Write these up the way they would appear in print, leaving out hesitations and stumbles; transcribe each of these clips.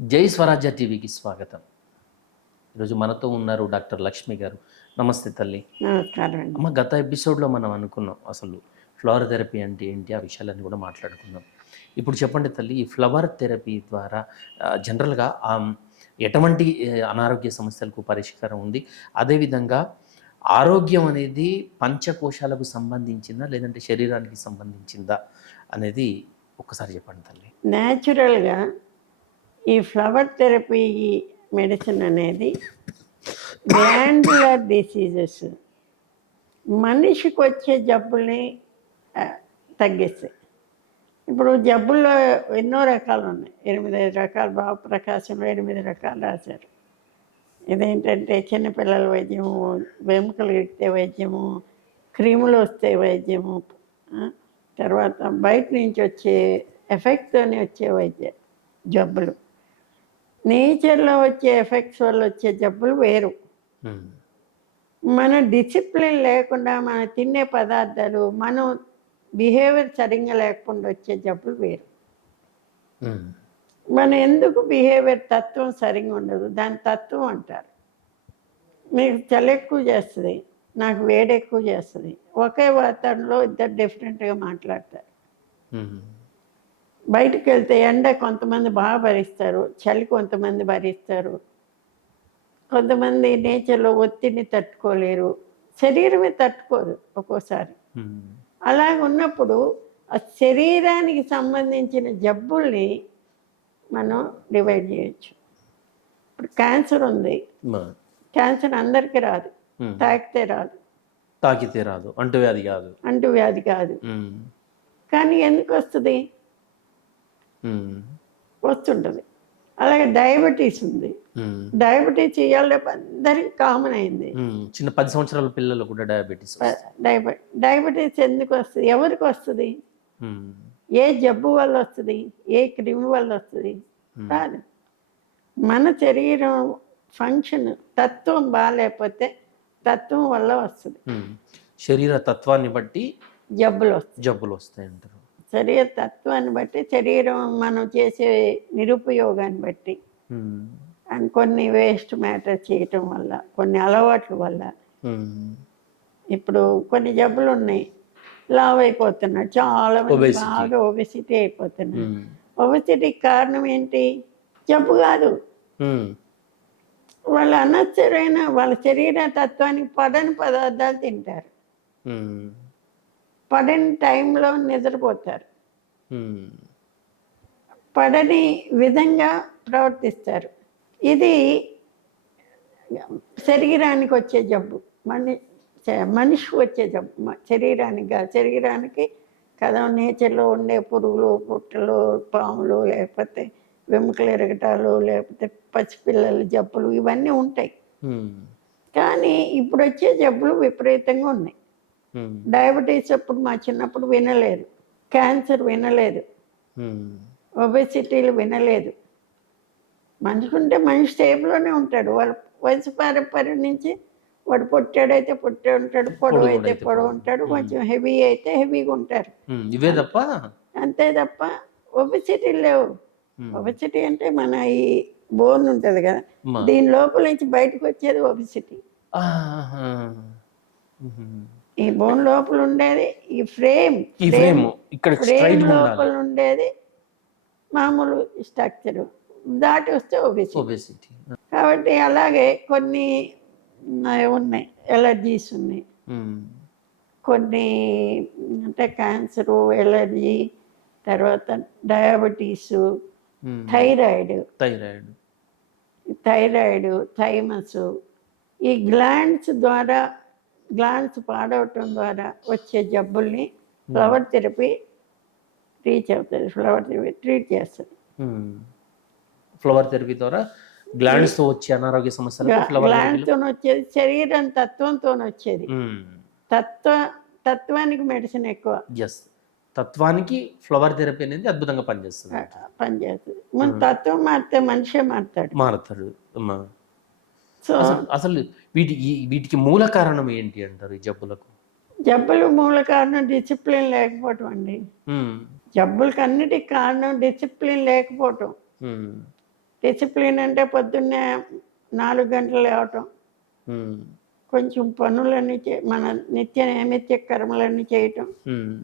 జై స్వరాజ్య టీవీకి స్వాగతం. ఈరోజు మనతో ఉన్నారు డాక్టర్ లక్ష్మి గారు. నమస్తే తల్లి. నమస్కారం అండి. అమ్మ, గత ఎపిసోడ్లో మనం అనుకున్నాం అసలు ఫ్లవర్ థెరపీ అంటే ఏంటి, ఆ విషయాలన్నీ కూడా మాట్లాడుకున్నాం. ఇప్పుడు చెప్పండి తల్లి, ఈ ఫ్లవర్ థెరపీ ద్వారా జనరల్గా ఎటువంటి అనారోగ్య సమస్యలకు పరిష్కారం ఉంది? అదేవిధంగా ఆరోగ్యం అనేది పంచకోశాలకు సంబంధించిందా లేదంటే శరీరానికి సంబంధించిందా అనేది ఒక్కసారి చెప్పండి తల్లి. న్యాచురల్గా ఈ ఫ్లవర్ థెరపీ మెడిసిన్ అనేది గ్లాండ్యులర్ డిసీజెస్ మనిషికి వచ్చే జబ్బుల్ని తగ్గిస్తాయి. ఇప్పుడు జబ్బుల్లో ఎన్నో రకాలు ఉన్నాయి, 8 రకాలు. బాబు ప్రకాశంలో 8 రకాలు రాశారు. ఇదేంటంటే చిన్నపిల్లల వైద్యము, వెముకలు ఇడితే వైద్యము, క్రిములు వస్తే వైద్యము, తర్వాత బయట నుంచి వచ్చే ఎఫెక్ట్తోనే వచ్చే జబ్బులు, నేచర్లో వచ్చే ఎఫెక్ట్స్ వల్ల వచ్చే జబ్బులు వేరు. మన డిసిప్లిన్ లేకుండా మన తినే పదార్థాలు, మనం బిహేవియర్ సరిగ్గా లేకుండా వచ్చే జబ్బులు వేరు. మన ఎందుకు బిహేవియర్ తత్వం సరిగ్గా ఉండదు, దాని తత్వం అంటారు. మీకు చలి ఎక్కువ చేస్తుంది, నాకు వేడి ఎక్కువ చేస్తుంది. ఒకే వాతావరణంలో ఇద్దరు డిఫరెంట్గా మాట్లాడతారు. బయటకు వెళ్తే ఎండ కొంతమంది బాగా భరిస్తారు, చలి కొంతమంది భరిస్తారు, కొంతమంది నేచర్లో ఒత్తిడిని తట్టుకోలేరు, శరీరమే తట్టుకోరు ఒక్కోసారి. అలాగ ఉన్నప్పుడు ఆ శరీరానికి సంబంధించిన జబ్బుల్ని మనం డివైడ్ చేయొచ్చు. ఇప్పుడు క్యాన్సర్ ఉంది, క్యాన్సర్ అందరికీ రాదు, తాకితే రాదు, అంటువ్యాధి కాదు. కానీ ఎందుకు వస్తుంది? వస్తుంటుంది. అలాగే డయాబెటీస్ ఉంది, డయాబెటీస్ ఇవాళ అందరికి కామన్ అయింది. చిన్న 10 సంవత్సరాల పిల్లలు కూడా డయాబెటీస్ ఎందుకు వస్తుంది? ఎవరికి వస్తుంది? ఏ జబ్బు వల్ల వస్తుంది? ఏ క్రిమి వల్ల వస్తుంది? కాదు, మన శరీరం ఫంక్షన్ తత్వం బాగాలేకపోతే తత్వం వల్ల వస్తుంది. శరీర తత్వాన్ని బట్టి జబ్బులు వస్తాయి అంటారు. శరీర తత్వాన్ని బట్టి, శరీరం మనం చేసే నిరుపయోగాన్ని బట్టి, అండ్ కొన్ని వేస్ట్ మ్యాటర్ చేయటం వల్ల, కొన్ని అలవాట్ల వల్ల. ఇప్పుడు కొన్ని జబ్బులు ఉన్నాయి, లావ్ అయిపోతున్నారు చాలా మంది, బాగా ఒబెసిటీ అయిపోతున్నారు. ఒబెసిటీకి కారణం ఏంటి? జబ్బు కాదు, వాళ్ళు అనవసరమైన వాళ్ళ శరీర తత్వానికి పడని పదార్థాలు తింటారు, పడని టైంలో నిద్రపోతారు, పడని విధంగా ప్రవర్తిస్తారు. ఇది శరీరానికి వచ్చే జబ్బు, మనిషికి వచ్చే జబ్బు. శరీరానికి కదా, నేచర్లో ఉండే పురుగులు, పుట్టలు, పాములు, లేకపోతే వెముకలు ఎరగటాలు, లేకపోతే పసిపిల్లల జబ్బులు, ఇవన్నీ ఉంటాయి. కానీ ఇప్పుడు వచ్చే జబ్బులు విపరీతంగా ఉన్నాయి. డయాబెటీస్ అప్పుడు మా చిన్నప్పుడు వినలేదు, క్యాన్సర్ వినలేదు, ఒబెసిటీలు వినలేదు. మనిషి ఉంటే మనిషి స్టేబుల్లోనే ఉంటాడు. వాళ్ళ వయసు పారంపర్యం నుంచి వాడు పొట్టాడైతే పొట్టే ఉంటాడు, పొడవు అయితే పొడవు ఉంటాడు, కొంచెం హెవీ అయితే హెవీగా ఉంటారు. ఇవే తప్ప అంతే తప్ప ఒబెసిటీ లేవు. ఒబెసిటీ అంటే మన ఈ బోన్ ఉంటుంది కదా, దీని లోపల నుంచి బయటకు వచ్చేది ఒబెసిటీ. ఈ బోన్ లోపల ఉండేది ఈ ఫ్రేమ్ లోపల ఉండేది మామూలు స్ట్రక్చరు, దాటి వస్తే ఒబెసిటీ. కాబట్టి అలాగే కొన్ని ఉన్నాయి, ఎలర్జీస్ ఉన్నాయి, కొన్ని అంటే క్యాన్సరు, ఎలర్జీ, తర్వాత డయాబెటీసు, థైరాయిడ్, థైమస్, ఈ గ్లాండ్స్ పాడవటం ద్వారా వచ్చే జబ్బుల్ని ఫ్లవర్ థెరపీ ట్రీట్ చేస్తుంది. ఫ్లవర్ థెరపీ ద్వారా గ్లాండ్స్ తో వచ్చే అనారోగ్య సమస్యలు, గ్లాండ్స్ తో వచ్చేది శరీరం తత్వంతో వచ్చేది. తత్వానికి మెడిసిన్ ఎక్కువ, తత్వానికి ఫ్లవర్ థెరపీ అనేది అద్భుతంగా పనిచేస్తుంది. మన తత్వం మారితే మనిషే మారుతాడు. సో అసలు వీటికి మూల కారణం ఏంటి అంటారు? ఈ జబ్బులు మూల కారణం డిసిప్లిన్ లేకపోవటం అండి. జబ్బులకి అన్నిటికి కారణం డిసిప్లిన్ లేకపోవటం. డిసిప్లిన్ అంటే పొద్దున్నే 4 గంటలు లేవటం, ఉమ్, కొంచెం పనులన్నీ మన నిత్య నైమిత్య కర్మలన్నీ చేయటం, ఉమ్.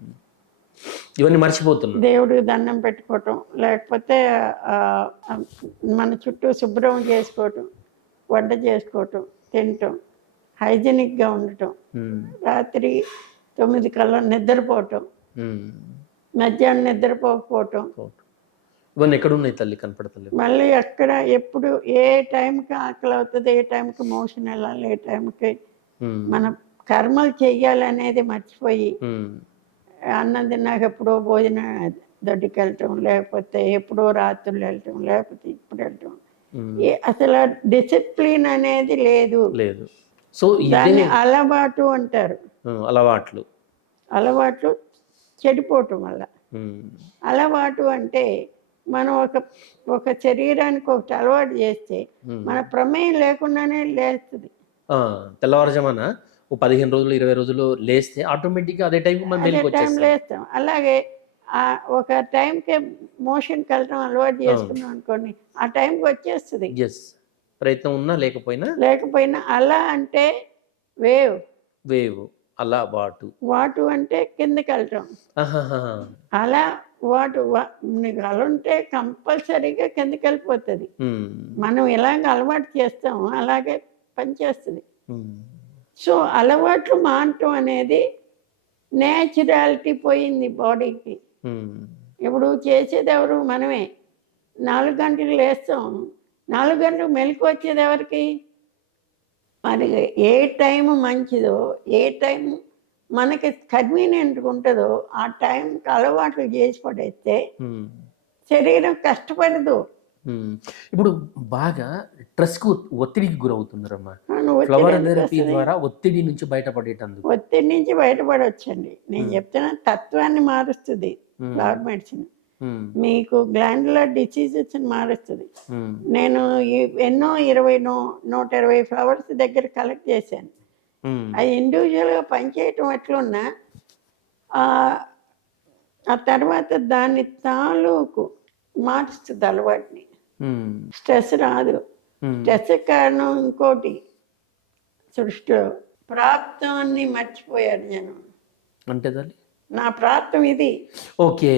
ఇవన్నీ మర్చిపోతున్నాం. దేవుడికి దండం పెట్టుకోవటం, లేకపోతే ఆ, ఆ, మన చుట్టూ శుభ్రం చేసుకోవటం, వంట చేసుకోవటం, తినటం, హైజీనిక్గా ఉండటం, ఉమ్, రాత్రి 9 కల్లా నిద్రపోవటం, ఉమ్. మధ్యాహ్నం నిద్రపోకపోవటం, ఇవన్నీ ఎక్కడున్నాయి తల్లి, కనపడతలేవు. మళ్ళీ ఎక్కడ ఎప్పుడు ఏ టైంకి ఆకలి అవుతుంది, ఏ టైంకి మోషన్ వెళ్ళాలి, ఏ టైంకి ఉమ్, మన కర్మలు చెయ్యాలనేది మర్చిపోయి ఉమ్, అన్నం తిన్నాక ఎప్పుడో భోజనం దొడ్డికి వెళ్ళటం, లేకపోతే ఎప్పుడో రాత్రులు వెళ్ళటం, లేకపోతే ఇప్పుడు వెళ్ళటం, ఉమ్. అసలు డిసిప్లిన్ అనేది లేదు. లేదు. సో ఇదే దాన్ని అలవాటు అంటారు. అలవాట్లు. అలవాట్లు చెడిపోవటం వల్ల. ఉమ్, అలవాటు అంటే మనం ఒక శరీరానికి ఒకటి అలవాటు చేస్తే ఉమ్. మన ప్రమేయం లేకుండానే లేస్తుంది. తెల్లవారుజామున ఓ 15 రోజులు 20 రోజులు లేస్తే ఆటోమేటిక్గా అదే టైంకి మనం అదే మెలకు టైం వచ్చేస్తాం. లేస్తాం. అలాగే ఒక టైంకి మోషన్కి వెళ్ళటం అలవాటు చేసుకున్నాం అనుకోండి, ఆ టైంకి వచ్చేస్తుంది. ఎస్, ప్రయత్నం ఉన్నా లేకపోయినా అలా అంటే వేవ్. వేవ్ అలా వాటు అంటే కిందకి వెళ్ళటం. ఆహాహా. అలా నీకు అలా ఉంటే కంపల్సరీగా కిందకి వెళ్ళిపోతుంది. ఉమ్, మనం ఎలాగ అలవాటు చేస్తామో అలాగే పనిచేస్తుంది. ఉమ్, సో అలవాట్లు మానటం అనేది నేచురాలిటీ పోయింది బాడీకి. ఉమ్, ఇప్పుడు చేసేది ఎవరు? మనమే. 4 గంటలకు లేస్తాం, 4 గంటలకు మెలకు వచ్చేది ఎవరికి? మరి ఏ టైం మంచిదో, ఏ టైం మనకి కన్వీనియంట్గా ఉంటుందో ఆ టైంకి అలవాట్లు చేసి పడేస్తే ఉమ్, శరీరం కష్టపడదు. ఉమ్. ఇప్పుడు బాగా స్ట్రెస్కు, ఒత్తిడికి గురవుతున్నారమ్మా. ఒత్తిడి ఫ్లవర్ ఎందుకు థెరపీ వస్తుంది? ద్వారా ఒత్తిడి నుంచి బయటపడేటందుకు. ఒత్తిడి నుంచి బయటపడవచ్చండి. నేను చెప్తున్నా, తత్వాన్ని మారుస్తుంది ఫ్లవర్ మెడిసిన్. ఉమ్, మీకు గ్లాండులర్ డిసీజెస్ని మారుస్తుంది. ఉమ్, నేను ఎన్నో 120 ఫ్లవర్స్ దగ్గర కలెక్ట్ చేశాను. ఉమ్, అది ఇండివిజువల్గా పనిచేయటం ఎట్లున్నా ఆ తర్వాత దాని తాలూకు మారుస్తుంది అలవాటుని. ఉమ్, స్ట్రెస్ రాదు. ఉమ్. స్ట్రెస్ కారణం ఇంకోటి, సృష్టిలో ప్రాప్తాన్ని మర్చిపోయారు జనం. అంటే తల్లి నా ప్రాప్తం ఇది, ఓకే,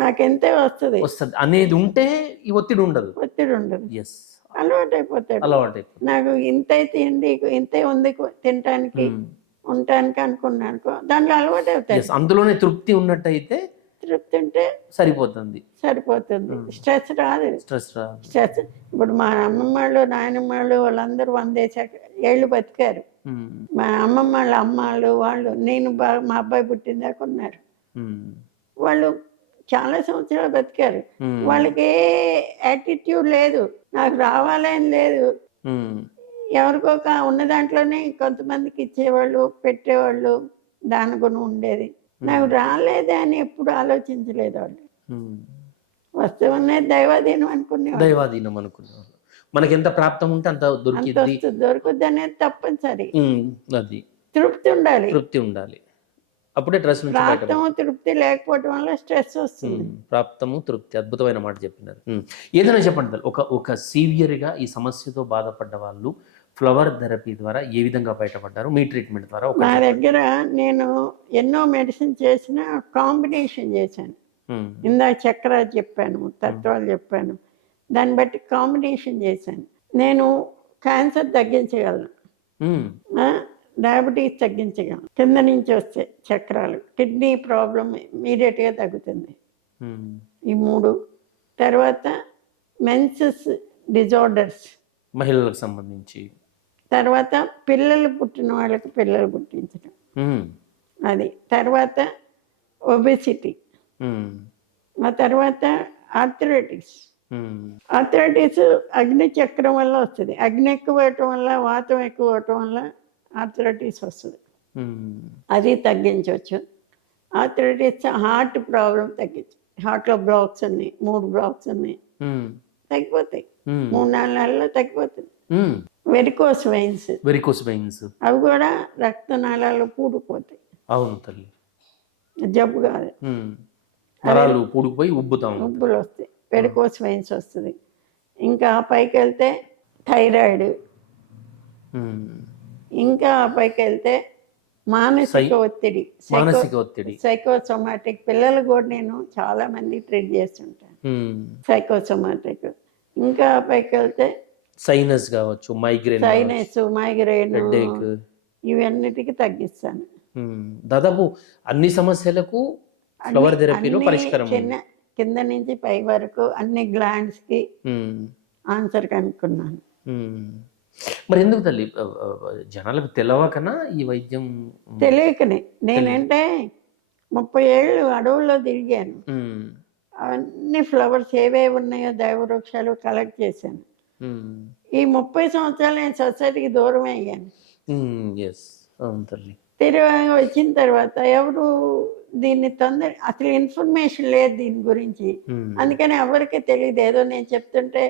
నాకెంతే వస్తుంది అనేది ఉంటే ఈ ఒత్తిడి ఉండదు. ఒత్తిడి ఉండదు. ఎస్, అలవాటు అయిపోతాడు. అలవాటు నాకు ఇంతే తిండి, ఇంతే ఉంది తినటానికి ఉండటానికి అనుకున్నాను, దాంట్లో అలవాటు అవుతాయి. అందులోనే తృప్తి ఉన్నట్టయితే తృప్తి ఉంటే సరిపోతుంది. స్ట్రెస్ రాదు. స్ట్రెస్ ఇప్పుడు మా అమ్మమ్మ వాళ్ళు, నాయనమ్మ వాళ్ళు, వాళ్ళందరూ 100 ఏళ్ళు బతికారు. మా అమ్మమ్మ వాళ్ళ అమ్మాళ్ళు వాళ్ళు, నేను మా అబ్బాయి పుట్టిన దాకా ఉన్నారు. వాళ్ళు చాలా సంవత్సరాలు బతికారు. వాళ్ళకి ఏ యాటిట్యూడ్ లేదు, నాకు రావాలని లేదు. ఎవరికొక ఉన్న దాంట్లోనే కొంతమందికి ఇచ్చేవాళ్ళు, పెట్టేవాళ్ళు, దాని గుణం ఉండేది. నాకు రాలేదే అని ఎప్పుడు ఆలోచించలేదు వాళ్ళు. వస్తువునే దైవాధీనం అనుకునేవాళ్ళు. దైవాధీనం అనుకునేవాళ్ళు. మనకి ఎంత ప్రాప్తం ఉంటే అంత దొరుకుద్ది అనేది తప్పనిసరి. అది తృప్తి ఉండాలి. అప్పుడే స్ట్రెస్ నుంచి ప్రాప్తము తృప్తి లేకపోవడం వల్ల స్ట్రెస్ వస్తుంది. ప్రాప్తము తృప్తి, అద్భుతమైన మాట చెప్పినారు. ఏదైనా చెప్పండి, ఒక సీవియర్గా ఈ సమస్యతో బాధపడ్డ వాళ్ళు ఫ్లవర్ థెరపీ ద్వారా ఏ విధంగా బయటపడ్డారు? మీ ట్రీట్మెంట్ ద్వారా? నా దగ్గర నేను ఎన్నో మెడిసిన్ చేసిన, కాంబినేషన్ చేశాను. ఇందాక చక్ర చెప్పాను, తత్వాలు చెప్పాను, దాన్ని బట్టి కాంబినేషన్ చేశాను. నేను క్యాన్సర్ తగ్గించగలను, డయాబెటీస్ తగ్గించగలను, కింద నుంచి వస్తే చక్రాలు, కిడ్నీ ప్రాబ్లం ఇమీడియట్గా తగ్గుతుంది. ఈ 3. తర్వాత మెన్సెస్ డిజార్డర్స్, మహిళలకు సంబంధించి. తర్వాత పిల్లలు పుట్టిన వాళ్ళకి పిల్లలు పుట్టించడం, అది. తర్వాత ఒబెసిటీ, ఆ తర్వాత ఆర్థరైటిస్. అగ్ని చక్రం వల్ల వస్తుంది. అగ్ని ఎక్కువ అవటం వల్ల, వాతం ఎక్కువ అవటం వల్ల ఆర్థరైటిస్ వస్తుంది. అది తగ్గించవచ్చు. ఆర్థరైటిస్ హార్ట్ ప్రాబ్లం తగ్గించు. హార్ట్లో బ్లాక్స్ ఉన్నాయి, 3 బ్లాక్స్ ఉన్నాయి, తగ్గిపోతాయి. 3-4 నెలల్లో తగ్గిపోతుంది. వెరికోస్ వెయిన్స్ అవి కూడా రక్తనాళాలు పూడిపోతాయి. అవును తల్లి, జబ్బు కాదు, నరాలు పూడిపోయి ఉబ్బులు వస్తాయి. వెరికోస్ వెయిన్స్ వస్తుంది. ఇంకా పైకి వెళ్తే థైరాయిడ్, మ్మ్. ఇంకా పైకి వెళ్తే మానసిక ఒత్తిడి, మానసిక ఒత్తిడి. సైకోసోమాటిక్. పిల్లలు కూడా నేను చాలా మంది ట్రీట్ చేస్తుంటాను మ్మ్. సైకోసోమాటిక్. ఇంకా పైకి వెళ్తే సైనస్ కావచ్చు, మైగ్రేన్, సైనస్, మైగ్రేన్, హెడేక్. ఇవన్నిటికీ తగ్గిస్తాను. దాదాపు అన్ని సమస్యలకు ఫ్లవర్ థెరపీలో అన్ని పరిష్కారం ఉంది. కింద నుంచి పై వరకు అన్ని గ్లాండ్స్కి మ్మ్. ఆన్సర్ కనుక్కున్నాను. మ్మ్. మరి ఎందుకు తల్లి జనాలకు తెలవకనా ఈ వైద్యం? తెలియకనే. నేనంటే 30 ఏళ్ళు అడవుల్లో తిరిగాను. మ్మ్. అవన్నీ ఫ్లవర్స్ ఏవేవి ఉన్నాయో దైవవృక్షాలు కలెక్ట్ చేశాను. మ్మ్. ఈ 30 సంవత్సరాలు నేను సొసైటీకి దూరం అయ్యాను. ఎస్, అవును తల్లి. తిరిగి వచ్చిన తర్వాత ఎవరు దీన్ని అసలు ఇన్ఫర్మేషన్ లేదు దీని గురించి. మ్మ్. అందుకని ఎవరికి తెలియదు. ఏదో నేను చెప్తుంటే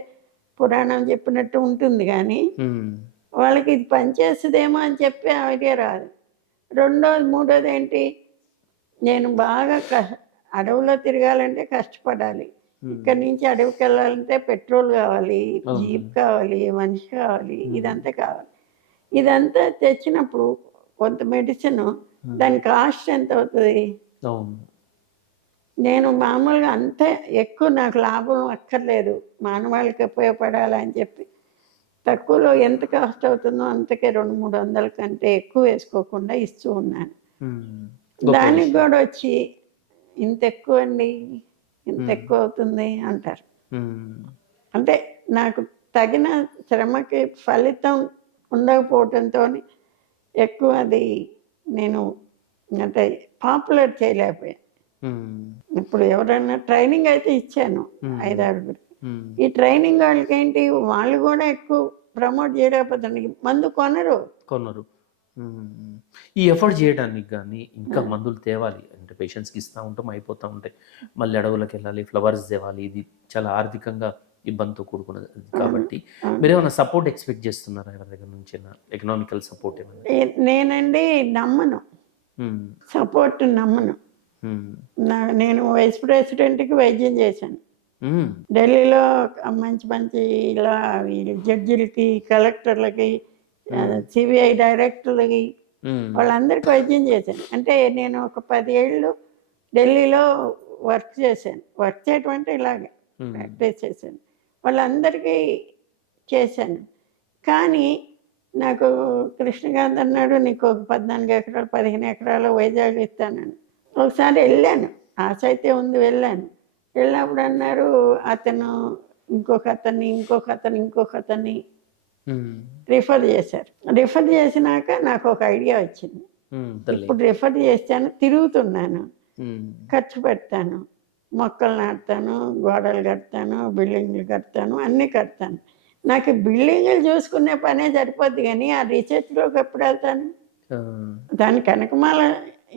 పురాణం చెప్పినట్టు ఉంటుంది కానీ మ్మ్. వాళ్ళకి ఇది పనిచేస్తుందేమో అని చెప్పి ఐడియా రాదు. రెండోది మూడోది ఏంటి, నేను బాగా అడవిలో తిరగాలంటే కష్టపడాలి. ఇక్కడి నుంచి అడవికి వెళ్ళాలంటే పెట్రోల్ కావాలి, జీప్ కావాలి, మనిషి కావాలి, ఇదంతా కావాలి. ఇదంతా తెచ్చినప్పుడు కొంత మెడిసిన్ దాని కాస్ట్ ఎంత అవుతుంది? అవును. నేను మామూలుగా అంతే ఎక్కువ నాకు లాభం అక్కర్లేదు, మానవాళికి ఉపయోగపడాలి అని చెప్పి తక్కువలో ఎంత కాస్ట్ అవుతుందో అంతకే 200-300 కంటే ఎక్కువ వేసుకోకుండా ఇస్తూ ఉన్నాను. దానికి కూడా వచ్చి ఇంత ఎక్కువ అండి, ఇంత ఎక్కువ అవుతుంది అంటారు. అంటే నాకు తగిన శ్రమకి ఫలితం ఉండకపోవడంతో ఎక్కువ అది నేను అంటే పాపులర్ చేయలేకపోయాను. ఇప్పుడు ఎవరైనా ట్రైనింగ్ అయితే ఇచ్చాను 5-6. ఈ ట్రైనింగ్ వాళ్ళకి ఏంటి, వాళ్ళు కూడా ఎక్కువ ప్రమోట్ చేయలేకపోతే మందు కొనరు. ఈ ఎఫర్ట్ చేయడానికి కానీ ఇంకా మందులు తేవాలి అంటే పేషెంట్స్కి ఇస్తూ ఉంటాం, అయిపోతూ ఉంటాయి. మళ్ళీ అడవులకు వెళ్ళాలి, ఫ్లవర్స్ తేవాలి. ఇది చాలా ఆర్థికంగా ఇబ్బందితో కూడుకున్నది కాబట్టి మీరు ఏమైనా సపోర్ట్ ఎక్స్పెక్ట్ చేస్తున్నారా ఎవరి దగ్గర నుంచి? ఎకనామికల్ సపోర్ట్ ఏమైనా? నేనండి నమ్మను, సపోర్ట్ నమ్మను. నేను వైస్ ప్రెసిడెంట్కి వైద్యం చేశాను ఢిల్లీలో. మంచి ఇలా జడ్జిలకి, కలెక్టర్లకి, సిబిఐ డైరెక్టర్లకి, వాళ్ళందరికీ వైద్యం చేశాను. అంటే నేను ఒక 10 ఏళ్ళు ఢిల్లీలో వర్క్ చేశాను. వర్క్ చేయటం అంటే ఇలాగే ప్రాక్టీస్ చేశాను. వాళ్ళందరికీ చేశాను. కానీ నాకు కృష్ణకాంత్ అన్నాడు, నీకు ఒక 14 ఎకరాలు 15 ఎకరాలు వైజాగ్ ఇస్తానని. ఒకసారి వెళ్ళాను, ఆశ అయితే ఉంది, వెళ్ళాను. వెళ్ళినప్పుడు అన్నారు అతను ఇంకొక అతన్ని రిఫర్ చేశారు. రిఫర్ చేసినాక నాకు ఒక ఐడియా వచ్చింది. ఇప్పుడు రిఫర్ చేస్తాను, తిరుగుతున్నాను, ఖర్చు పెడతాను, మొక్కలు నాటుతాను, గోడలు కడతాను, బిల్డింగ్లు కడతాను, అన్నీ కడతాను. నాకు బిల్డింగ్లు చూసుకునే పనే సరిపోద్ది కానీ ఆ రీసెర్చ్లోకి ఎప్పుడు వెళ్తాను? దాని కనకమాల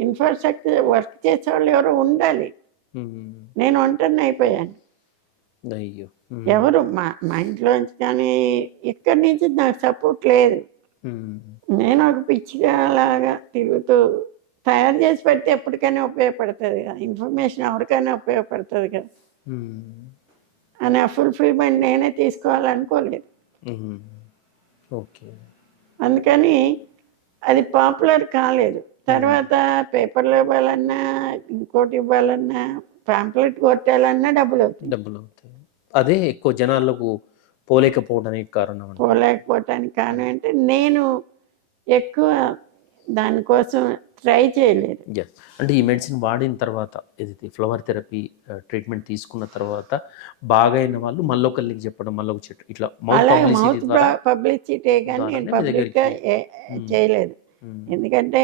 ఇన్ఫ్రాస్ట్రక్చర్ వర్క్ చేసేవాళ్ళు ఎవరో ఉండాలి. నేను ఒంటరిని అయిపోయాను. ఎవరు మా ఇంట్లోంచి కానీ ఇక్కడి నుంచి నాకు సపోర్ట్ లేదు. నేను ఒక పిచ్చిగా లాగా తిరుగుతూ తయారు చేసి పెడితే ఎప్పటికైనా ఉపయోగపడుతుంది కదా, ఇన్ఫర్మేషన్ ఎవరికైనా ఉపయోగపడుతుంది కదా అని ఆ ఫుల్ఫిల్మెంట్ నేనే తీసుకోవాలనుకోలేదు. అందుకని అది పాపులర్ కాలేదు. తర్వాత పేపర్లో ఇవ్వాలన్నా, ఇంకోటి ఇవ్వాలన్నా, పాంప్లెట్ కొట్టాలన్నా డబ్బులు అవుతాయి. అదే ఎక్కువ జనాలకు పోలేకపోవడానికి కారణం అంటే నేను ఎక్కువ దానికోసం ట్రై చేయలేదు. అంటే ఈ మెడిసిన్ వాడిన తర్వాత, ఏదైతే ఫ్లవర్ థెరపీ ట్రీట్మెంట్ తీసుకున్న తర్వాత బాగైన వాళ్ళు మళ్ళొకరికి చెప్పడం, మళ్ళొక చెట్టు ఇట్లా మౌత్ పబ్లిసిటీ కానీ నేను పబ్లిక్గా చేయలేదు. ఎందుకంటే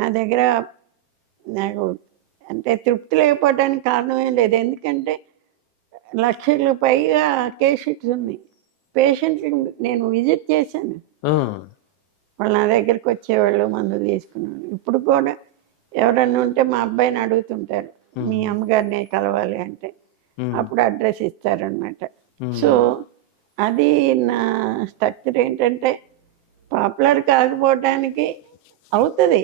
నా దగ్గర నాకు అంటే తృప్తి లేకపోవడానికి కారణం ఏం లేదు. ఎందుకంటే 1,00,000 పైగా కేస్ షీట్స్ ఉన్నాయి. పేషెంట్కి నేను విజిట్ చేశాను, వాళ్ళు నా దగ్గరికి వచ్చేవాళ్ళు, మందులు తీసుకునేవాళ్ళు. ఇప్పుడు కూడా ఎవరన్నా ఉంటే మా అబ్బాయిని అడుగుతుంటారు, మీ అమ్మగారిని కలవాలి అంటే అప్పుడు అడ్రస్ ఇస్తారనమాట. సో అది నా స్ట్రక్చర్. ఏంటంటే పాపులర్ కాకపోవడానికి అవుతుంది.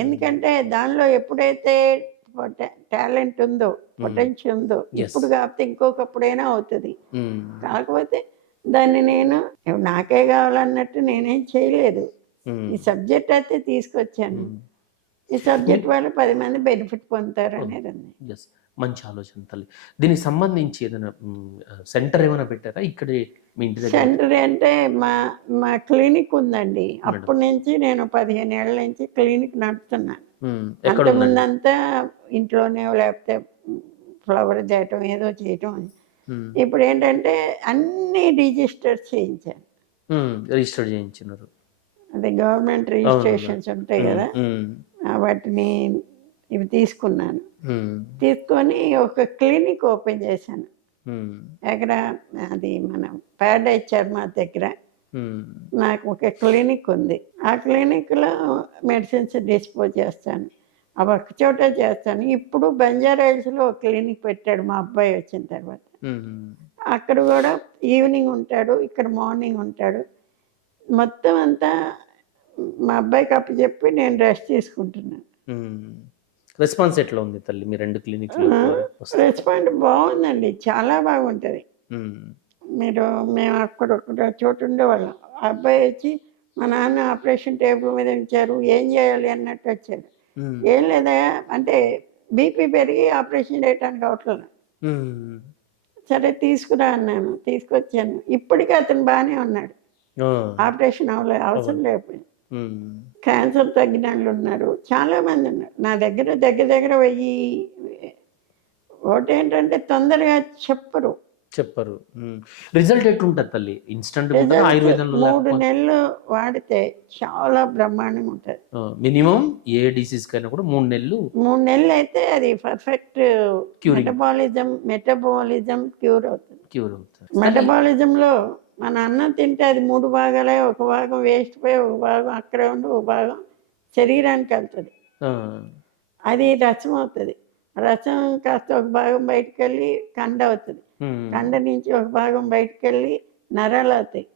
ఎందుకంటే దానిలో ఎప్పుడైతే టాలెంట్ ఉందో, పొటెన్షియల్ ఉందో, ఇప్పుడు కాకపోతే ఇంకొకప్పుడైనా అవుతుంది. కాకపోతే దాన్ని నేను నాకే కావాలన్నట్టు నేనేం చేయలేదు. ఈ సబ్జెక్ట్ అయితే తీసుకొచ్చాను. ఈ సబ్జెక్ట్ వల్ల 10 మంది బెనిఫిట్ పొందుతారు అనేది ఉంది. ఎస్, మంచి ఆలోచన తల్లి. దీనికి సంబంధించి ఏదైనా సెంటర్ ఏమైనా పెట్టారా ఇక్కడే మీ ఇంటి దగ్గర? సెంటర్ అంటే మా మా క్లినిక్ ఉందండి. అప్పటి నుంచి నేను 15 ఏళ్ళ నుంచి క్లినిక్ నడుపుతున్నాను. ఎక్కడ ఉందండి? అంతకుముందంతా ఇంట్లోనే లేకపోతే ఫ్లవర్ చేయటం ఏదో చేయటం. ఇప్పుడు ఏంటంటే అన్ని రిజిస్టర్స్ చేయించాను. రిజిస్టర్ చేయించినారు. అదే గవర్నమెంట్ రిజిస్ట్రేషన్స్ ఉంటాయి కదా, వాటిని ఇవి తీసుకున్నాను. తీసుకొని ఒక క్లినిక్ ఓపెన్ చేశాను. ఎక్కడ అది మన ప్యారడైజ్ చర్మ దగ్గర నాకు ఒక క్లినిక్ ఉంది. ఆ క్లినిక్లో మెడిసిన్స్ డిస్పోజ్ చేస్తాను. అవి ఒక చోట చేస్తాను. ఇప్పుడు బంజారాహిల్స్లో ఒక క్లినిక్ పెట్టాడు మా అబ్బాయి వచ్చిన తర్వాత. అక్కడ కూడా ఈవినింగ్ ఉంటాడు, ఇక్కడ మార్నింగ్ ఉంటాడు. మొత్తం అంతా మా అబ్బాయికి అప్పచెప్పి నేను రెస్ట్ తీసుకుంటున్నాను. రెస్పాన్స్ ఎట్లా ఉంది తల్లి మీ 2 క్లినిక్లు? రెస్పాన్స్ బాగుందండి, చాలా బాగుంటుంది. మేము అక్కడ చోట ఉండేవాళ్ళం. ఆ అబ్బాయి వచ్చి మా నాన్న ఆపరేషన్ టేబుల్ మీద ఉంచారు, ఏం చేయాలి అన్నట్టు వచ్చాడు. ఏం లేదా అంటే బీపీ పెరిగి ఆపరేషన్ చేయడానికి అవట్లేదు. సరే తీసుకురా అన్నాను, తీసుకొచ్చాను. ఇప్పటికీ అతను బాగానే ఉన్నాడు, ఆపరేషన్ అవసరం లేకపోయింది. క్యాన్సర్ తగ్గిన వాళ్ళు ఉన్నారు, చాలా మంది ఉన్నారు నా దగ్గర. దగ్గర 1000. ఒకటేంటంటే తొందరగా చెప్పరు. రిజల్ట్ ఎట్లుంటుంది తల్లి? ఇన్స్టంట్ ఆయుర్వేదంలో 3 నెలలు వాడితే చాలా బ్రహ్మాండంగా ఉంటుంది. మినిమం ఏ డిసీజ్ కైనా కూడా 3 నెలలు. 3 నెలలు అయితే అది పర్ఫెక్ట్ మెటబాలిజం క్యూర్ అవుతుంది. మెటబాలిజంలో మన అన్నం తింటే అది 3 భాగాలే, ఒక భాగం వేస్ట్ పోయి, ఒక భాగం అక్కడే ఉండి, ఒక భాగం శరీరానికి వెళ్తుంది. అది రసం అవుతుంది. రసం కాస్త ఒక భాగం బయటకు వెళ్ళి కండ అవుతుంది. కండ నుంచి ఒక భాగం బయటకు వెళ్ళి నరాలు అవుతాయి.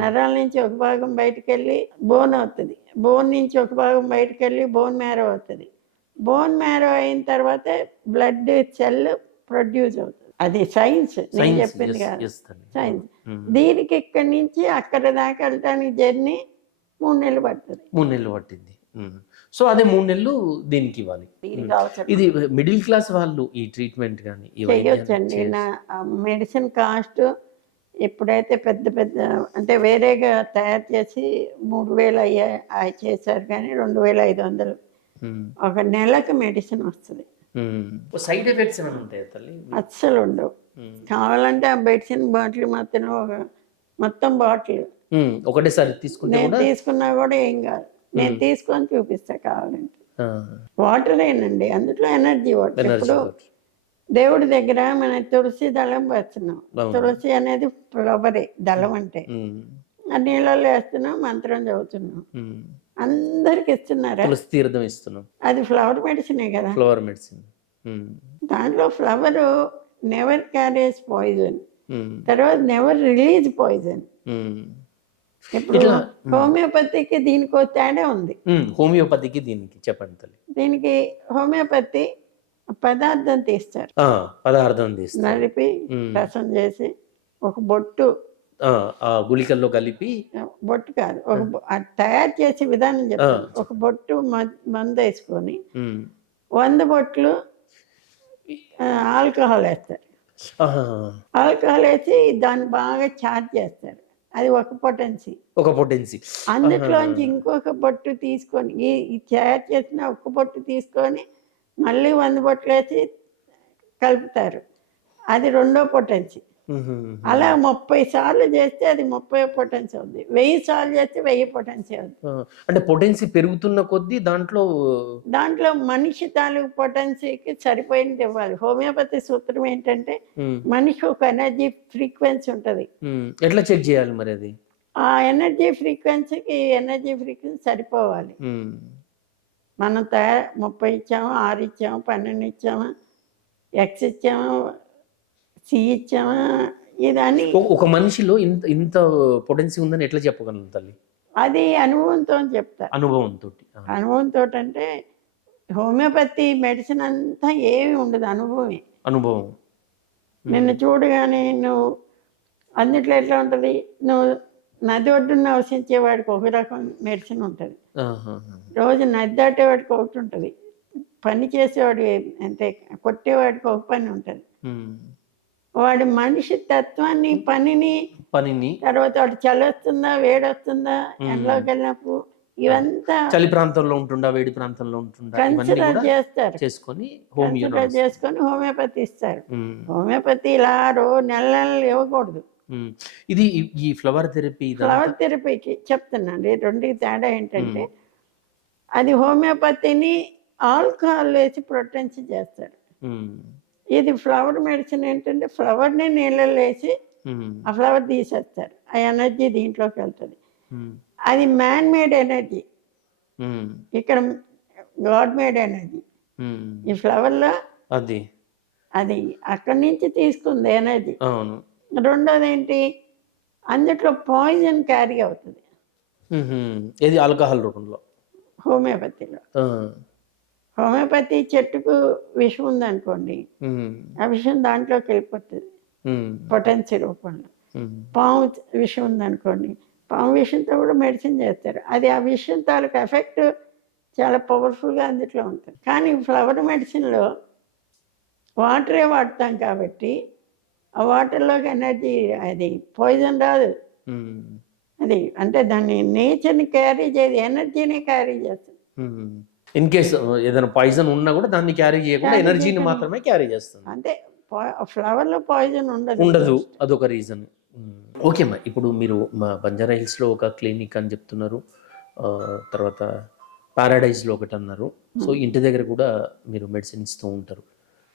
నరాల నుంచి ఒక భాగం బయటకు వెళ్ళి బోన్ అవుతుంది. బోన్ నుంచి ఒక భాగం బయటకు వెళ్ళి బోన్ మ్యారో అవుతుంది. బోన్ మ్యారో అయిన తర్వాత బ్లడ్ సెల్ ప్రొడ్యూస్ అవుతుంది. అది సైన్స్, నేను చెప్పింది కాదు, సైన్స్. దీనికి ఇక్కడి నుంచి అక్కడ దాకా వెళ్ళటానికి జర్నీ 3 నెలలు పడుతుంది. 3 నెలలు పట్టింది. సో అదే 3 నెలలు దీనికి ఇవ్వాలి. ఇది మిడిల్ క్లాస్ వాళ్ళు ఈ ట్రీట్మెంట్ కానీ చేయొచ్చండి. నా మెడిసిన్ కాస్ట్ ఎప్పుడైతే పెద్ద అంటే వేరేగా తయారు చేసి 3000 చేశారు, కానీ 2500 ఒక నెలకు మెడిసిన్ వస్తుంది. సైడ్ ఎఫెక్ట్స్ ఏమైనా ఉంటాయి తల్లి? అస్సలు ఉండవు. కావాలంటే ఆ మెడిసిన్ బాటిల్ మొత్తం బాటిల్ ఒకటేసారి తీసుకున్నా కూడా ఏం కాదు. నేను తీసుకొని చూపిస్తా కావాలంటే. వాటరేనండి, అందులో ఎనర్జీ వాటర్. ఇప్పుడు దేవుడి దగ్గర మన తులసి దళం వేస్తున్నాం. తులసి అనేది ఫ్లవరే, దళం అంటే. ఆ నీళ్ళలో వేస్తున్నాం, మంత్రం చదువుతున్నాం, అందరికి ఇస్తున్నారా? తీర్థం ఇస్తున్నాం. అది ఫ్లవర్ మెడిసినే కదా. Flower medicine. దాంట్లో ఫ్లవర్ నెవర్ క్యారీస్ పాయిజన్, తర్వాత నెవర్ రిలీజ్ పాయిజన్. ఇప్పుడు హోమియోపతికి దీనికి తేడా ఉంది. హోమియోపతికి దీనికి చెప్పండి తల్లి. దీనికి హోమియోపతి పదార్థం తీస్తారు, నలిపి రసం చేసి ఒక బొట్టు గుళికల్లో కలిపి, బొట్టు కాదు, ఒక తయారు చేసే విధానం చెప్తాను. ఒక బొట్టు మందు వేసుకొని 100 బొట్లు ఆల్కహాల్ వేస్తారు. ఆల్కహాల్ వేసి దాన్ని బాగా చార్జ్ చేస్తారు. అది ఒక పొటెన్సీ. అందులోంచి ఇంకొక బొట్టు తీసుకొని, ఈ తయారు చేసిన ఒక బొట్టు తీసుకొని మళ్ళీ 100 బొట్లు వేసి కలుపుతారు. అది 2వ పొటెన్సీ. అలా 30 సార్లు చేస్తే అది 30 పొటెన్సీ అవుతుంది. 1000 సార్లు చేస్తే 1000 పొటెన్సీ అవుతుంది. అంటే పొటెన్సీ పెరుగుతున్న కొద్దీ దాంట్లో మనిషి తాలూకు పొటెన్సీకి సరిపోయింది ఇవ్వాలి. హోమియోపతి సూత్రం ఏంటంటే మనిషి ఒక ఎనర్జీ ఫ్రీక్వెన్సీ ఉంటుంది. ఎట్లా చెక్ చేయాలి మరి అది? ఆ ఎనర్జీ ఫ్రీక్వెన్సీకి సరిపోవాలి. మనం 30 ఇచ్చాము, 6 ఇచ్చాము, 12 ఇచ్చామా, ఎక్స్ ఇచ్చామా, సి ఇచ్చామా, ఇదని ఒక మనిషిలో ఇంత పొటెన్సీ ఉందని ఎట్లా చెప్పగలను తల్లి? అది అనుభవంతో చెప్తారు. అనుభవంతో అంటే హోమియోపతి మెడిసిన్ అంతా ఏమి ఉండదు, అనుభవమే. అనుభవం. నిన్ను చూడగానే నువ్వు అన్నిట్లో ఎట్లా ఉంటుంది, నువ్వు నది ఒడ్డున నివసించేవాడికి ఒక రకం మెడిసిన్ ఉంటుంది, ఆహాహా. రోజు నది దాటేవాడికి ఒకటి ఉంటుంది, పని చేసేవాడు అంటే కొట్టేవాడికి ఒక పని ఉంటుంది. ఉమ్. వాడి మనిషి తత్వాన్ని, పనిని, పనిని తర్వాత వాడు చలి వస్తుందా వేడి వస్తుందా ఎండలోకి వెళ్ళినప్పుడు ఇవంతా చలి ప్రాంతంలో ఉంటుండా, వేడి ప్రాంతంలో ఉంటుండా, ఇవన్నీ కన్సిడర్ కూడా చేస్తారు. చేసుకొని హోమియో కన్సిడర్ చేసుకొని హోమియోపతి ఇస్తారు. హోమియోపతి ఇలా నెల నెలలు ఇవ్వకూడదు. ఇది ఈ ఫ్లవర్ థెరపీ ఫ్లవర్ థెరపీకి చెప్తున్నాను, రెండుకి తేడా ఏంటంటే అది హోమియోపతిని ఆల్కహాల్ వేసి ప్రొటెన్స్ చేస్తారు. ఇది ఫ్లవర్ మెడిసిన్ ఏంటంటే ఫ్లవర్ని నీళ్ళలో వేసి ఆ ఫ్లవర్ తీసేస్తారు, ఆ ఎనర్జీ దీంట్లోకి వెళ్తుంది. అది మ్యాన్ మేడ్ ఎనర్జీ, ఇక్కడ గాడ్ మేడ్ ఎనర్జీ. ఈ ఫ్లవర్లో అది అది అక్కడి నుంచి తీసుకుంది ఎనర్జీ. అవును. రెండోది ఏంటి, అందులో పాయిజన్ క్యారీ అవుతుంది ఏది ఆల్కహాల్ రూపంలో. హోమియోపతిలో హోమియోపతి చెట్టుకు విషం ఉందనుకోండి, ఆ విషయం దాంట్లోకి వెళ్ళిపోతుంది పొటెన్సీ రూపంలో. పాము విషం ఉందనుకోండి, పాము విషయంతో కూడా మెడిసిన్ చేస్తారు. అది ఆ విషయం తాలూకు ఎఫెక్ట్ చాలా పవర్ఫుల్గా అందులో ఉంటుంది. కానీ ఫ్లవర్ మెడిసిన్లో వాటరే వాడతాం కాబట్టి ఆ వాటర్లోకి ఎనర్జీ, అది పాయిజన్ రాదు. అది అంటే దాన్ని నేచర్ని క్యారీ చేయదు, ఎనర్జీని క్యారీ చేస్తుంది. ఇన్ కేస్ ఏదైనా పాయిజన్ ఉన్నా కూడా దాన్ని క్యారీ చేయకుండా ఎనర్జీని మాత్రమే క్యారీ చేస్తుంది. అంటే ఫ్లవర్లో పాయిజన్ ఉండదు, అదొక రీజన్. ఓకే అమ్మా, ఇప్పుడు మీరు మా బంజారా హిల్స్లో ఒక క్లినిక్ అని చెప్తున్నారు, తర్వాత పారాడైజ్లో ఒకటి అన్నారు. సో ఇంటి దగ్గర కూడా మీరు మెడిసిన్ ఇస్తూ ఉంటారు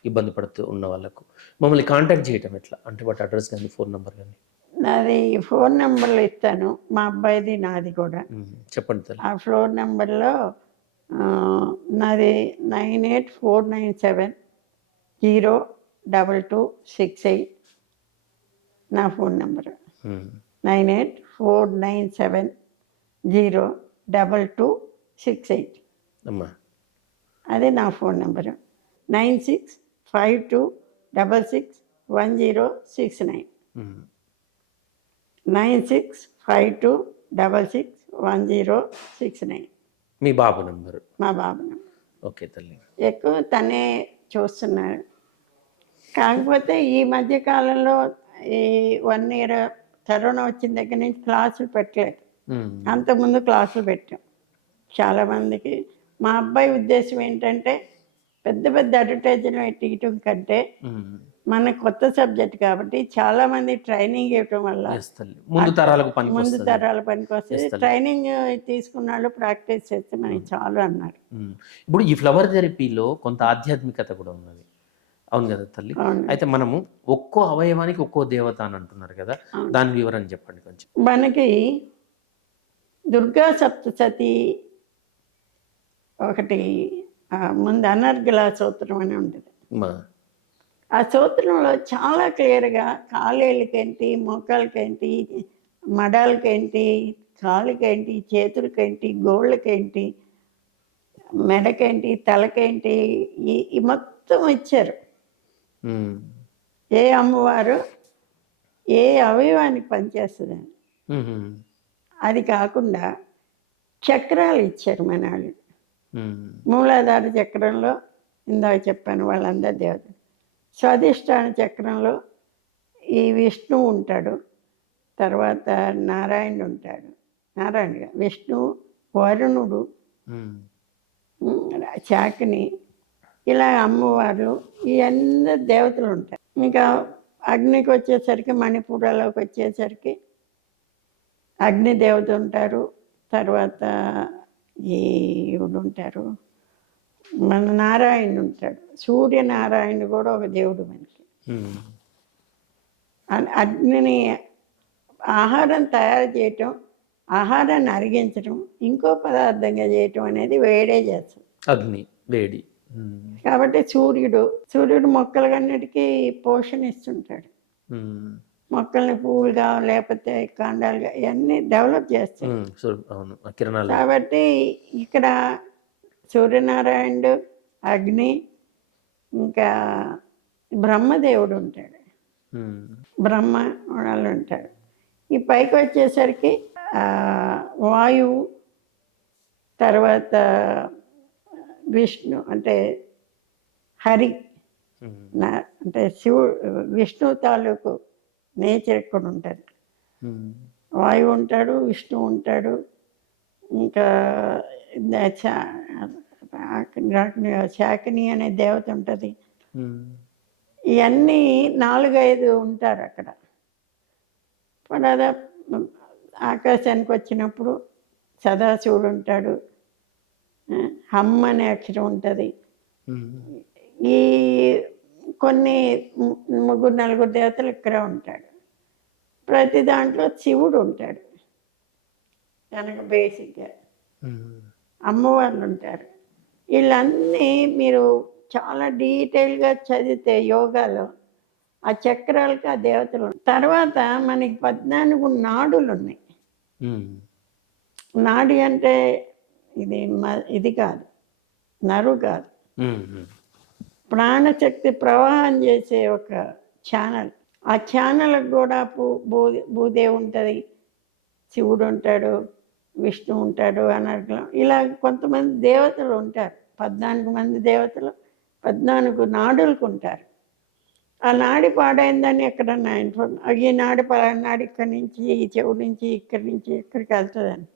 ఇబ్బంది పడుతూ ఉన్న వాళ్ళకు. మమ్మల్ని కాంటాక్ట్ చేయటం ఎట్లా అంటే వాటి అడ్రస్ కానీ ఫోన్ నెంబర్ కానీ? నాది ఫోన్ నెంబర్లు ఇస్తాను, మా అబ్బాయిది నాది కూడా. చెప్పండి తల్లి. ఆ ఫోన్ నెంబర్లో నాది 9849702268 నా ఫోన్ నెంబరు. 9849702268 అమ్మా, అదే నా ఫోన్ నెంబరు. 9652661069 9652661069 మీ బాబు నెంబరు? మా బాబు నెంబర్. ఓకే తల్లి. ఎక్కువ తనే చూస్తున్నారు. కాకపోతే ఈ మధ్య కాలంలో ఈ 1 year కరోనా వచ్చిన దగ్గర నుంచి క్లాసులు పెట్టలేదు. అంతకుముందు క్లాసులు పెట్టాం చాలామందికి. మా అబ్బాయి ఉద్దేశం ఏంటంటే పెద్ద పెద్ద అడ్వర్టైజ్మెంట్ ఇవ్వటం కంటే మన కొత్త సబ్జెక్ట్ కాబట్టి చాలామంది ట్రైనింగ్ ఇవ్వటం వల్ల ముందు తరాలకు పనికొస్తుంది. ట్రైనింగ్ తీసుకున్న వాళ్ళు ప్రాక్టీస్ చేస్తే మనకి చాలు అన్నారు. ఇప్పుడు ఈ ఫ్లవర్ థెరపీలో కొంత ఆధ్యాత్మికత కూడా ఉన్నది, అవును కదా తల్లి? అయితే మనము ఒక్కో అవయవానికి ఒక్కో దేవత అని అంటున్నారు కదా, దాని వివరణ చెప్పండి కొంచెం. మనకి దుర్గా సప్తసతి ఒకటి ముందు అనర్గళ సూత్రం అని ఉంటుంది. ఆ సూత్రంలో చాలా క్లియర్గా కాలేళ్ళకేంటి, మోకాలకేంటి, మడాలకేంటి, కాళ్ళకేంటి, చేతులకేంటి, గోళ్ళకేంటి, మెడకేంటి, తలకేంటి, ఈ మొత్తం ఇచ్చారు. ఏ అమ్మవారు ఏ అవయవానికి పనిచేస్తుందని. అది కాకుండా చక్రాలు ఇచ్చారు మన వాళ్ళు. మూలాధార చక్రంలో ఇందాక చెప్పాను వాళ్ళందరి దేవత. స్వాధిష్టాన చక్రంలో ఈ విష్ణువు ఉంటాడు, తర్వాత నారాయణుడు ఉంటాడు, విష్ణువు, వరుణుడు, చాకిని, ఇలా అమ్మవారు, ఈ అందరు దేవతలు ఉంటారు. ఇంకా అగ్నికి వచ్చేసరికి, మణిపూరాలోకి వచ్చేసరికి అగ్ని దేవత ఉంటారు. తర్వాత ఈవిడు ఉంటారు, మన నారాయణుడు ఉంటాడు. సూర్యనారాయణుడు కూడా ఒక దేవుడు మనకి. అగ్నిని ఆహారం తయారు చేయటం, ఆహారాన్ని అరిగించడం, ఇంకో పదార్థంగా చేయటం అనేది వేడే చేస్తుంది, అగ్ని వేడి. కాబట్టి సూర్యుడు మొక్కలన్నిటికీ పోషణ ఇస్తుంటాడు. మొక్కల్ని పువ్వులుగా లేకపోతే కాండాలుగా ఇవన్నీ డెవలప్ చేస్తాయి. కాబట్టి ఇక్కడ సూర్యనారాయణుడు, అగ్ని, ఇంకా బ్రహ్మదేవుడు ఉంటాడు. బ్రహ్మ వాళ్ళు ఉంటారు. ఈ పైకి వచ్చేసరికి వాయువు, తర్వాత విష్ణు అంటే హరి, అంటే విష్ణు తాలూకు నేచర్ ఇక్కడ ఉంటుంది. వాయువు ఉంటాడు, విష్ణు ఉంటాడు, ఇంకా శాకిని అనే దేవత ఉంటుంది. ఇవన్నీ 4-5 ఉంటారు అక్కడ. ఆకాశానికి వచ్చినప్పుడు సదాశివుడు ఉంటాడు, హమ్ అనే అక్షరం ఉంటుంది. ఈ కొన్ని 3-4 దేవతలు ఇక్కడ ఉంటాడు. ప్రతి దాంట్లో శివుడు ఉంటాడు కనుక బేసిక్గా అమ్మవాళ్ళు ఉంటారు. వీళ్ళన్నీ మీరు చాలా డీటెయిల్గా చదివితే యోగాలో ఆ చక్రాలకి ఆ దేవతలు. తర్వాత మనకి 14 నాడులు ఉన్నాయి. నాడి అంటే ఇది కాదు, నరు కాదు, ప్రాణశక్తి ప్రవాహం చేసే ఒక ఛానల్. ఆ ఛానల్కి కూడా భూదేవి ఉంటుంది, శివుడు ఉంటాడు, విష్ణు ఉంటాడు, అనర్గళం, ఇలా కొంతమంది దేవతలు ఉంటారు. 14 మంది దేవతలు 14 నాడులకు ఉంటారు. ఆ నాడి పాడైందని ఎక్కడన్నా ఈ నాడి నాడి ఇక్కడి నుంచి, ఈ చెవు నుంచి, ఇక్కడి నుంచి ఇక్కడికి వెళ్తుందని.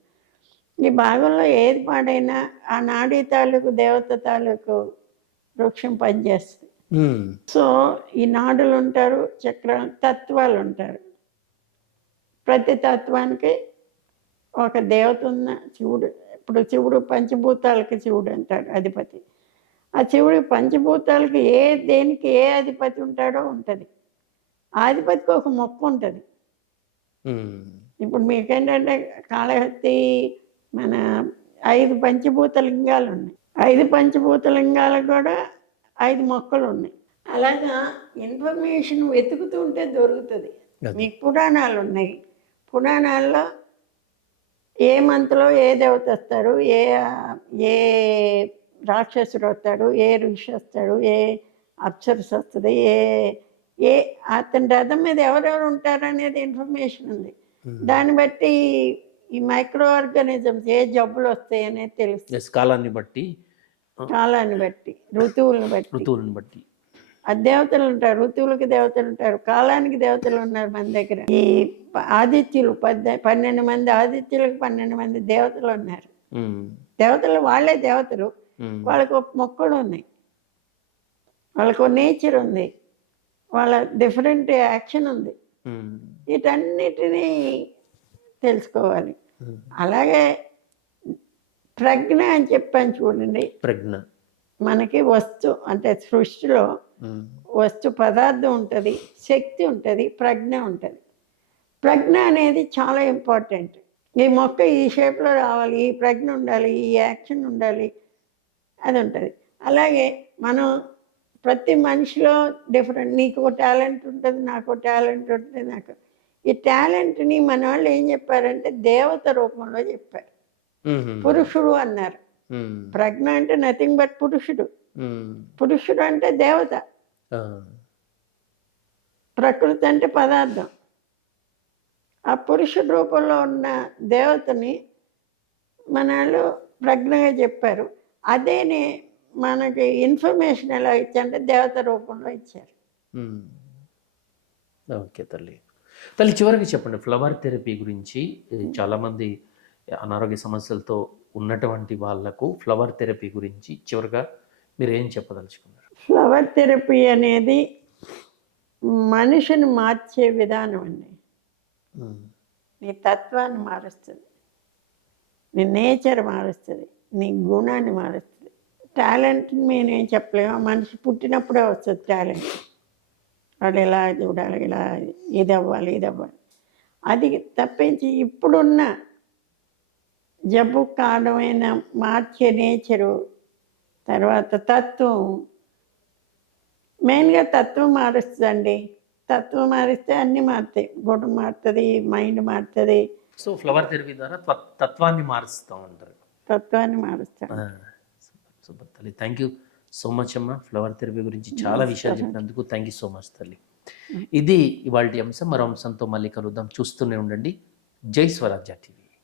ఈ భాగంలో ఏది పాడైనా ఆ నాడీ తాలూకు దేవత తాలూకు వృక్షం పనిచేస్తుంది. సో ఈ నాడులు ఉంటారు, చక్రాలు, తత్వాలు ఉంటారు. ప్రతి తత్వానికి ఒక దేవత ఉన్న శివుడు. ఇప్పుడు శివుడు పంచభూతాలకి శివుడు అంటాడు అధిపతి. ఆ శివుడు పంచభూతాలకి దేనికి ఏ అధిపతి ఉంటాడో ఉంటుంది. ఆ అధిపతికి ఒక మొక్క ఉంటుంది. ఇప్పుడు మీకేంటంటే కాళహస్తి మన 5 పంచభూత లింగాలు ఉన్నాయి. 5 పంచభూత లింగాలకు కూడా 5 మొక్కలు ఉన్నాయి. అలాగా ఇన్ఫర్మేషన్ వెతుకుతూ ఉంటే దొరుకుతుంది. మీకు పురాణాలు ఉన్నాయి. పురాణాల్లో ఏ మంత్లో ఏ దేవత వస్తారు, ఏ రాక్షసుడు వస్తాడు, ఏ ఋషి వస్తాడు, ఏ అప్సరస వస్తుంది, ఏ అతని రథం మీద ఎవరెవరు ఉంటారు అనేది ఇన్ఫర్మేషన్ ఉంది. దాన్ని బట్టి ఈ మైక్రో ఆర్గానిజమ్స్ ఏ జబ్బులు వస్తాయి అనేది తెలుస్తుంది. కాలాన్ని బట్టి, ఋతువులను బట్టి ఆ దేవతలు ఉంటారు. ఋతువులకి దేవతలు ఉంటారు, కాలానికి దేవతలు ఉన్నారు మన దగ్గర. ఈ ఆదిత్యులు 12 మంది ఆదిత్యులకు 12 మంది దేవతలు ఉన్నారు. దేవతలు వాళ్ళే దేవతలు, వాళ్ళకు మొక్కలు ఉన్నాయి, వాళ్ళకు నేచర్ ఉంది, వాళ్ళ డిఫరెంట్ యాక్షన్ ఉంది. వీటన్నిటినీ తెలుసుకోవాలి. అలాగే ప్రజ్ఞ అని చెప్పాను చూడండి. ప్రజ్ఞ మనకి అంటే సృష్టిలో వస్తు పదార్థం ఉంటుంది, శక్తి ఉంటుంది, ప్రజ్ఞ ఉంటుంది. ప్రజ్ఞ అనేది చాలా ఇంపార్టెంట్. ఈ మొక్క ఈ షేప్లో రావాలి, ఈ ప్రజ్ఞ ఉండాలి, ఈ యాక్షన్ ఉండాలి, అది ఉంటుంది. అలాగే మనం ప్రతి మనిషిలో డిఫరెంట్, నీకు ఒక టాలెంట్ ఉంటుంది, నాకు ఒక టాలెంట్ ఉంటుంది. ఈ టాలెంట్ని మన వాళ్ళు ఏం చెప్పారంటే దేవత రూపంలో చెప్పారు. పురుషుడు అన్నారు. ప్రజ్ఞ అంటే నథింగ్ బట్ పురుషుడు. పురుషుడు అంటే దేవత, ప్రకృతి అంటే పదార్థం. ఆ పురుషుడు రూపంలో ఉన్న దేవతని మన వాళ్ళు ప్రజ్ఞగా చెప్పారు. అదేనే మనకి ఇన్ఫర్మేషన్ ఎలా ఇచ్చారంటే దేవత రూపంలో ఇచ్చారు. ఓకే తల్లి. చివరికి చెప్పండి, ఫ్లవర్ థెరపీ గురించి. చాలామంది అనారోగ్య సమస్యలతో ఉన్నటువంటి వాళ్లకు ఫ్లవర్ థెరపీ గురించి చివరిగా మీరు ఏం చెప్పదలుచుకున్నారు? ఫ్లవర్ థెరపీ అనేది మనిషిని మార్చే విధానం అండి. నీ తత్వాన్ని మారుస్తుంది, నీ నేచర్ మారుస్తుంది, నీ గుణాన్ని మారుస్తుంది. టాలెంట్ని మేమేం చెప్పలేము. మనిషి పుట్టినప్పుడే వస్తుంది టాలెంట్. వాడు ఇలా చూడాలి, ఇలా ఇది అవ్వాలి. అది తప్పించి ఇప్పుడున్న జబ్బు కారణమైన మార్చే నేచరు, తర్వాత తత్వం, మెయిన్గా తత్వం మారుస్తుందండి. తత్వం మారిస్తే అన్నీ మారుతాయి. గుణం మారుతుంది, మైండ్ మారుతుంది. సో ఫ్లవర్ థెరపీ ద్వారా తత్వాన్ని మారుస్తాం అంటారు. తత్వాన్ని మారుస్తాం. సూపర్ తల్లి, థ్యాంక్ యూ సో మచ్ అమ్మ. ఫ్లవర్ థెరపీ గురించి చాలా విషయాలు చెప్పినందుకు థ్యాంక్ యూ సో మచ్ తల్లి. ఇది ఇవాల్టి అంశం. మరో అంశంతో మళ్ళీ కలుద్దాం. చూస్తూనే ఉండండి జై స్వరాజ్య టీవీ.